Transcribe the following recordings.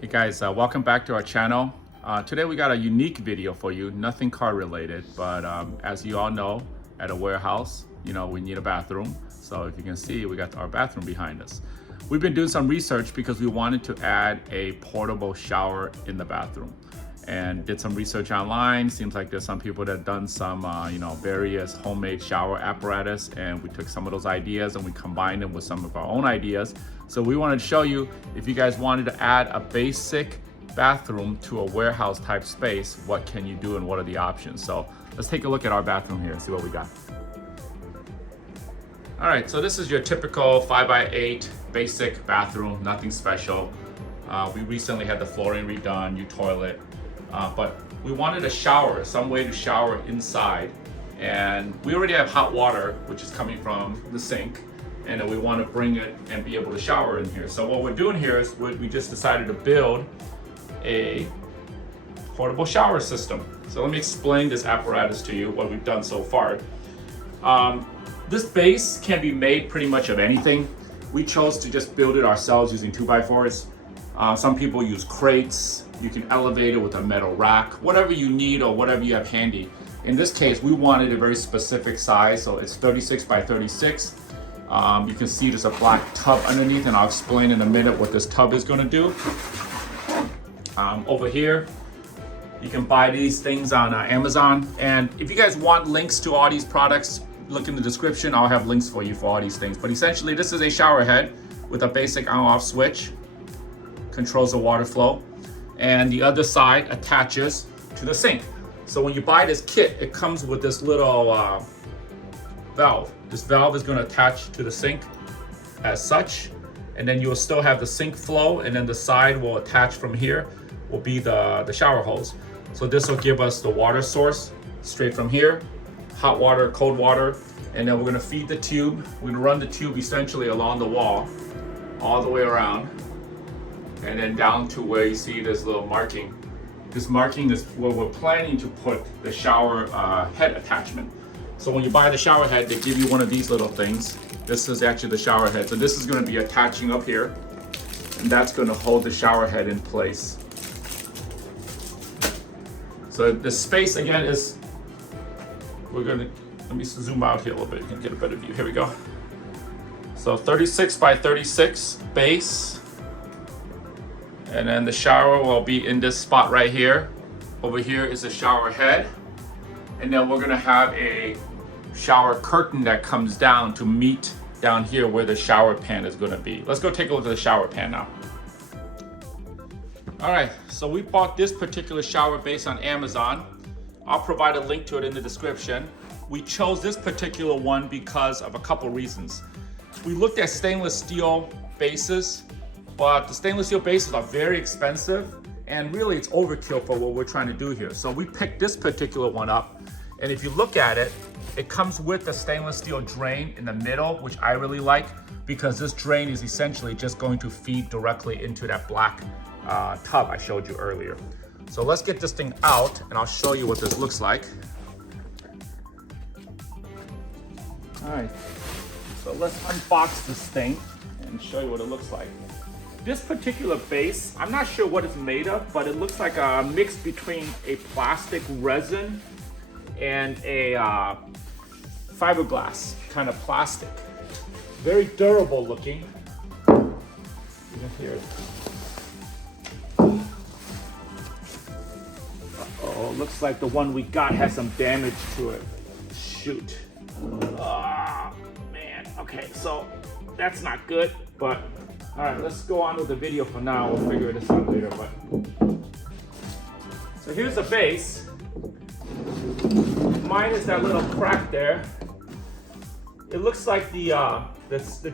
Hey guys, welcome back to our channel. Today we got a unique video for you, nothing car related, but as you all know, at a warehouse, we need a bathroom. So if you can see, we got our bathroom behind us. We've been doing some research because we wanted to add a portable shower in the bathroom, and did some research online. Seems like there's some people that have done some various homemade shower apparatus, and we took some of those ideas and we combined them with some of our own ideas. So we wanted to show you, if you guys wanted to add a basic bathroom to a warehouse type space, what can you do and what are the options? So let's take a look at our bathroom here and see what we got. All right, so this is your typical 5x8 basic bathroom, nothing special. We recently had the flooring redone, new toilet, but we wanted a shower, some way to shower inside. And we already have hot water, which is coming from the sink, and we want to bring it and be able to shower in here. So what we're doing here is we just decided to build a portable shower system. So let me explain this apparatus to you, what we've done so far. This base can be made pretty much of anything. We chose to just build it ourselves using 2x4s. Some people use crates. You can elevate it with a metal rack, whatever you need or whatever you have handy. In this case, we wanted a very specific size, so it's 36 by 36. You can see there's a black tub underneath, and I'll explain in a minute what this tub is going to do. Over here, you can buy these things on Amazon, and if you guys want links to all these products, look in the description. I'll have links for you for all these things. But essentially, this is a shower head with a basic on-off switch, controls the water flow, and the other side attaches to the sink. So when you buy this kit, it comes with this little valve. This valve is going to attach to the sink as such, and then you will still have the sink flow, and then the side will attach from here, will be the shower hose. So this will give us the water source straight from here, hot water, cold water, and then we're going to feed the tube. We're going to run the tube essentially along the wall, all the way around, and then down to where you see this little marking. This marking is where we're planning to put the shower head attachment. So when you buy the shower head, they give you one of these little things. This is actually the shower head. So this is going to be attaching up here, and that's going to hold the shower head in place. So the space again is, let me zoom out here a little bit, you can get a better view. Here we go. So 36 by 36 base. And then the shower will be in this spot right here. Over here is the shower head. And then we're gonna have a shower curtain that comes down to meet down here where the shower pan is gonna be. Let's go take a look at the shower pan now. All right, so we bought this particular shower base on Amazon. I'll provide a link to it in the description. We chose this particular one because of a couple reasons. We looked at stainless steel bases, but the stainless steel bases are very expensive, and really it's overkill for what we're trying to do here. So we picked this particular one up, and if you look at it, it comes with a stainless steel drain in the middle, which I really like, because this drain is essentially just going to feed directly into that black tub I showed you earlier. So let's get this thing out and I'll show you what this looks like. All right, so let's unbox this thing and show you what it looks like. This particular base, I'm not sure what it's made of, but it looks like a mix between a plastic resin and a fiberglass kind of plastic. Very durable looking. You can hear it. Uh-oh, looks like the one we got has some damage to it. Shoot. Oh, man. Okay, so that's not good, but all right, let's go on with the video for now. We'll figure this out later. But so here's the base. Minus that little crack there. It looks like the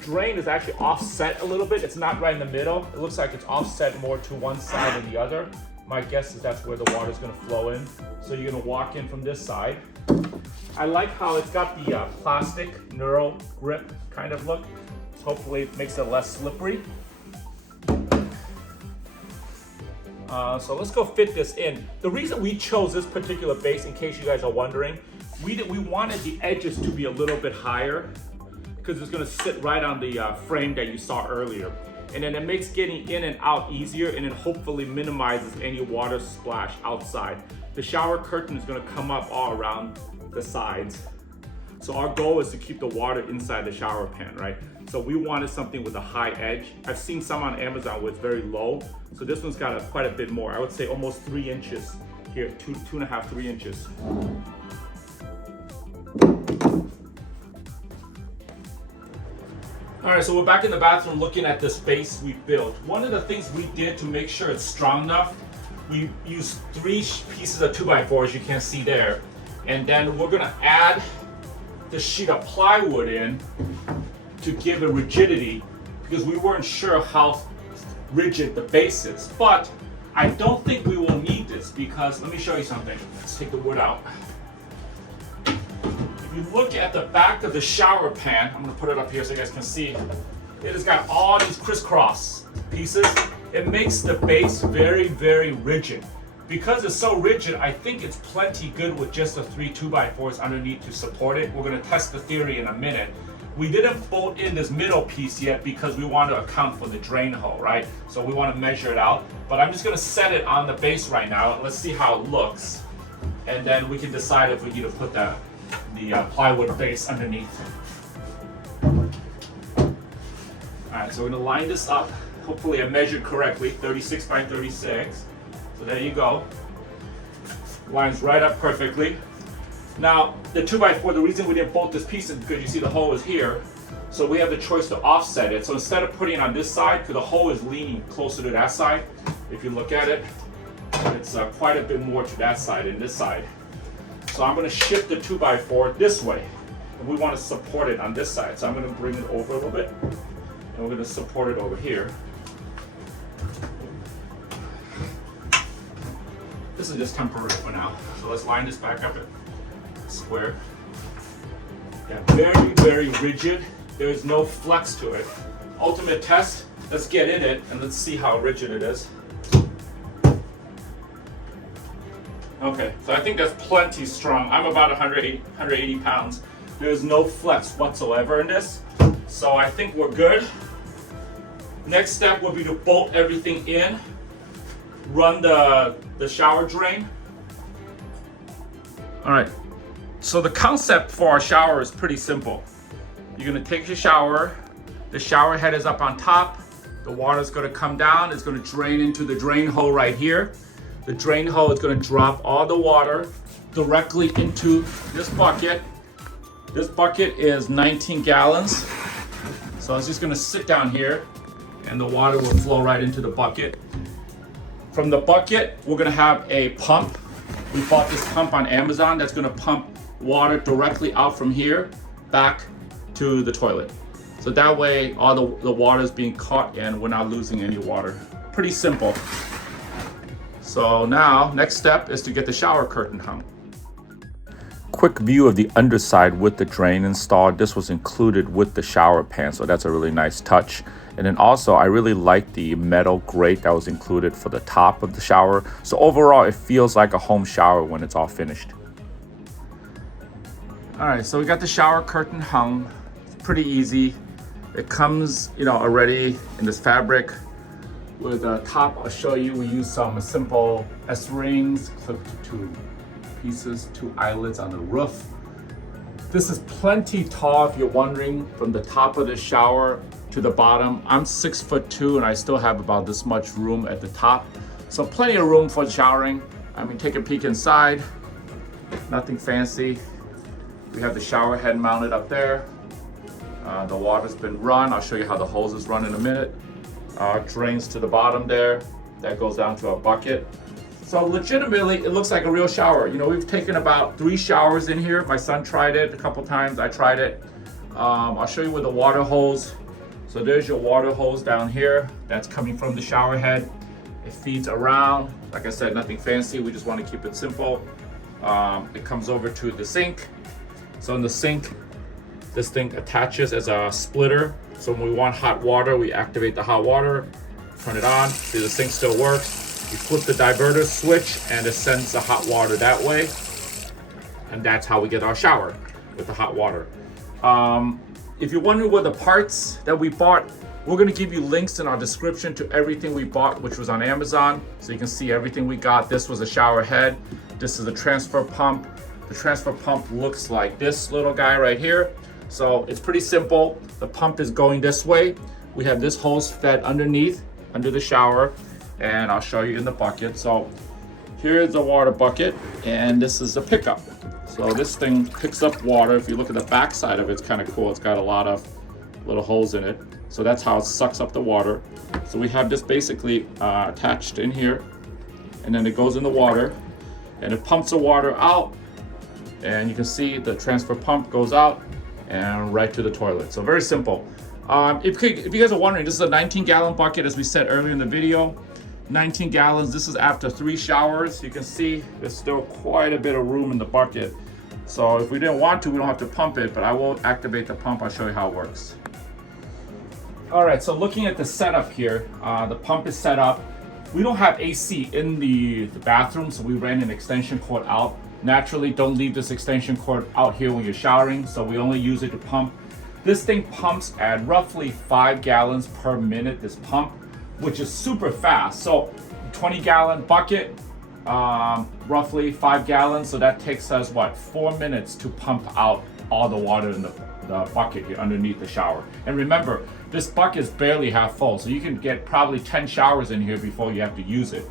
drain is actually offset a little bit. It's not right in the middle. It looks like it's offset more to one side than the other. My guess is that's where the water is going to flow in. So you're going to walk in from this side. I like how it's got the plastic Neuro grip kind of look. Hopefully it makes it less slippery. So let's go fit this in. The reason we chose this particular base, in case you guys are wondering, we wanted the edges to be a little bit higher. because it's gonna sit right on the frame that you saw earlier. And then it makes getting in and out easier, and it hopefully minimizes any water splash outside. The shower curtain is gonna come up all around the sides. So our goal is to keep the water inside the shower pan, right? So we wanted something with a high edge. I've seen some on Amazon where it's very low. So this one's got quite a bit more. I would say almost 3 inches here, 2.5, 3 inches. All right, so we're back in the bathroom looking at the space we built. One of the things we did to make sure it's strong enough, we used 3 pieces of 2x4, as you can see there. And then we're gonna add the sheet of plywood in to give it rigidity, because we weren't sure how rigid the base is. But I don't think we will need this, because let me show you something. Let's take the wood out. If you look at the back of the shower pan, I'm gonna put it up here so you guys can see, it has got all these crisscross pieces. It makes the base very, very rigid. Because it's so rigid, I think it's plenty good with just the 3 2x4s underneath to support it. We're gonna test the theory in a minute. We didn't bolt in this middle piece yet because we want to account for the drain hole, right? So we want to measure it out. But I'm just gonna set it on the base right now. Let's see how it looks. And then we can decide if we need to put the plywood base underneath. All right, so we're gonna line this up. Hopefully I measured correctly, 36 by 36. So there you go. Lines right up perfectly. Now, the 2x4, the reason we didn't bolt this piece is because you see the hole is here. So we have the choice to offset it. So instead of putting it on this side, because the hole is leaning closer to that side, if you look at it, it's quite a bit more to that side than this side. So I'm gonna shift the 2x4 this way. And we wanna support it on this side. So I'm gonna bring it over a little bit. And we're gonna support it over here. This is just temporary for now. So let's line this back up at square. Yeah, very, very rigid. There is no flex to it. Ultimate test, let's get in it and let's see how rigid it is. Okay, so I think that's plenty strong. I'm about 180 pounds. There's no flex whatsoever in this. So I think we're good. Next step will be to bolt everything in, run the shower drain. All right, so the concept for our shower is pretty simple. You're gonna take your shower, the shower head is up on top, the water is gonna come down, it's gonna drain into the drain hole right here. The drain hole is gonna drop all the water directly into this bucket. This bucket is 19 gallons. So it's just gonna sit down here and the water will flow right into the bucket. From the bucket, we're gonna have a pump. We bought this pump on Amazon that's gonna pump water directly out from here back to the toilet. So that way, all the water is being caught and we're not losing any water. Pretty simple. So now, next step is to get the shower curtain hung. Quick view of the underside with the drain installed. This was included with the shower pan, so that's a really nice touch. And then also, I really like the metal grate that was included for the top of the shower. So overall, it feels like a home shower when it's all finished. All right, so we got the shower curtain hung. It's pretty easy. It comes, already in this fabric. With the top, I'll show you, we use some simple S-rings clipped to 2 pieces, 2 eyelets on the roof. This is plenty tall if you're wondering, from the top of the shower to the bottom. I'm 6'2" and I still have about this much room at the top. So plenty of room for showering. I mean, take a peek inside, nothing fancy. We have the shower head mounted up there. The water's been run. I'll show you how the hose is run in a minute. Drains to the bottom there. That goes down to a bucket. So legitimately, it looks like a real shower. We've taken about 3 showers in here. My son tried it a couple times. I tried it. I'll show you with the water hose. So there's your water hose down here. That's coming from the shower head. It feeds around. Like I said, nothing fancy. We just want to keep it simple. It comes over to the sink. So in the sink, this thing attaches as a splitter. So when we want hot water, we activate the hot water, turn it on. See, the sink still works. You flip the diverter switch and it sends the hot water that way. And that's how we get our shower, with the hot water. if you're wondering what the parts that we bought, we're gonna give you links in our description to everything we bought, which was on Amazon. So you can see everything we got. This was a shower head. This is a transfer pump. The transfer pump looks like this little guy right here. So it's pretty simple. The pump is going this way. We have this hose fed underneath, under the shower, and I'll show you in the bucket. So here's the water bucket, and this is the pickup. So this thing picks up water. If you look at the back side of it, it's kind of cool. It's got a lot of little holes in it. So that's how it sucks up the water. So we have this basically attached in here, and then it goes in the water, and it pumps the water out, and you can see the transfer pump goes out and right to the toilet. So very simple. If you guys are wondering, this is a 19-gallon bucket, as we said earlier in the video. 19 gallons. This is after 3 showers. You can see there's still quite a bit of room in the bucket. So if we didn't want to, we don't have to pump it, but I will activate the pump. I'll show you how it works. All right, so looking at the setup here, the pump is set up. We don't have AC in the bathroom, so we ran an extension cord out. Naturally, don't leave this extension cord out here when you're showering, so we only use it to pump. This thing pumps at roughly 5 gallons per minute, this pump, which is super fast. So 20-gallon bucket, roughly 5 gallons. So that takes us, what, 4 minutes to pump out all the water in the bucket here underneath the shower. And remember, this bucket is barely half full. So you can get probably 10 showers in here before you have to use it.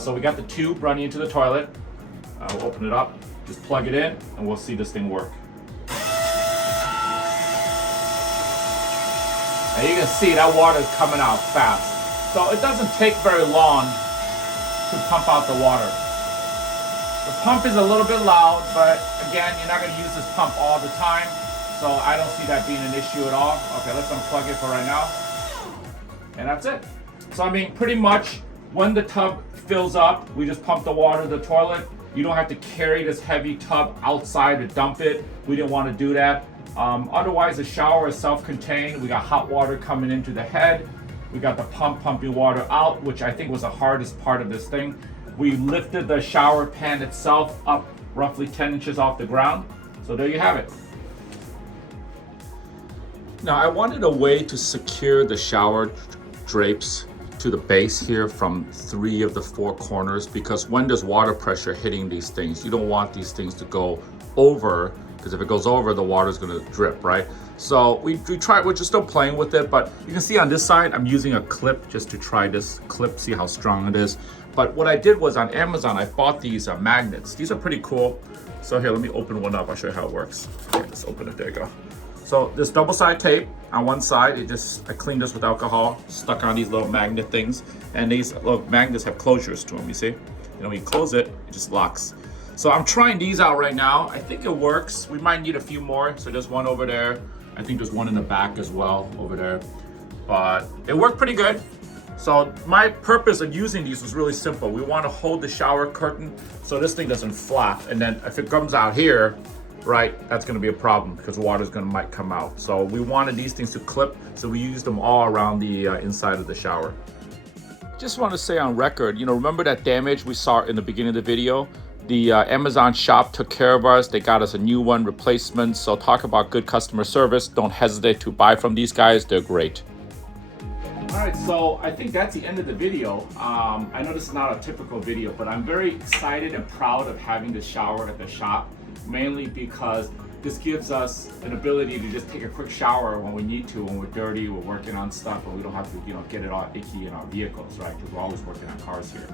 So we got the tube running into the toilet. We'll open it up, just plug it in, and we'll see this thing work. And you can see that water is coming out fast. So it doesn't take very long to pump out the water. The pump is a little bit loud, but again, you're not going to use this pump all the time. So I don't see that being an issue at all. Okay, let's unplug it for right now. And that's it. So I mean, pretty much when the tub fills up, we just pump the water to the toilet. You don't have to carry this heavy tub outside to dump it. We didn't want to do that. Otherwise, the shower is self-contained. We got hot water coming into the head. We got the pump pumping water out, which I think was the hardest part of this thing. We lifted the shower pan itself up roughly 10 inches off the ground. So there you have it. Now I wanted a way to secure the shower drapes to the base here from 3 of the 4 corners, because when there's water pressure hitting these things, you don't want these things to go over, because if it goes over, the water is going to drip, right? So we tried, we're just still playing with it, but you can see on this side, I'm using a clip just to try this clip, see how strong it is. But what I did was on Amazon, I bought these magnets. These are pretty cool. So here, let me open one up. I'll show you how it works. Okay, let's open it, there you go. So this double side tape on one side, I cleaned this with alcohol, stuck on these little magnet things. And these little magnets have closures to them, you see? You know, when you close it, it just locks. So I'm trying these out right now. I think it works. We might need a few more. So there's one over there. I think there's one in the back as well over there. But it worked pretty good. So my purpose of using these was really simple. We want to hold the shower curtain so this thing doesn't flap. And then if it comes out here, right, that's going to be a problem because water's might come out. So we wanted these things to clip, so we used them all around the inside of the shower. Just want to say on record, you know, remember that damage we saw in the beginning of the video? The Amazon shop took care of us. They got us a new one, replacement. So talk about good customer service. Don't hesitate to buy from these guys. They're great. All right, so I think that's the end of the video. I know this is not a typical video, but I'm very excited and proud of having the shower at the shop, mainly because this gives us an ability to just take a quick shower when we need to, when we're dirty, we're working on stuff, and we don't have to, you know, get it all icky in our vehicles, right? Because we're always working on cars here.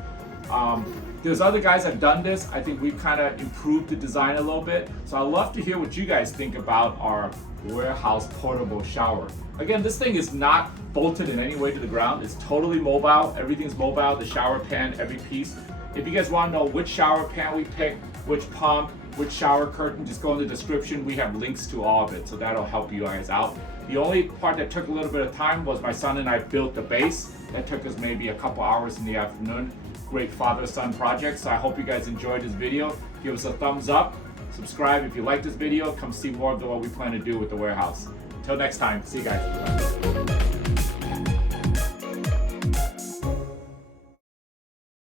There's other guys that have done this. I think we've kind of improved the design a little bit. So I'd love to hear what you guys think about our warehouse portable shower. Again, this thing is not bolted in any way to the ground. It's totally mobile. Everything's mobile. The shower pan, every piece. If you guys want to know which shower pan we picked, which pump, which shower curtain, just go in the description. We have links to all of it, so that'll help you guys out. The only part that took a little bit of time was my son and I built the base. That took us maybe a couple hours in the afternoon. Great father-son project. So I hope you guys enjoyed this video. Give us a thumbs up. Subscribe if you like this video. Come see more of what we plan to do with the warehouse. Until next time, see you guys.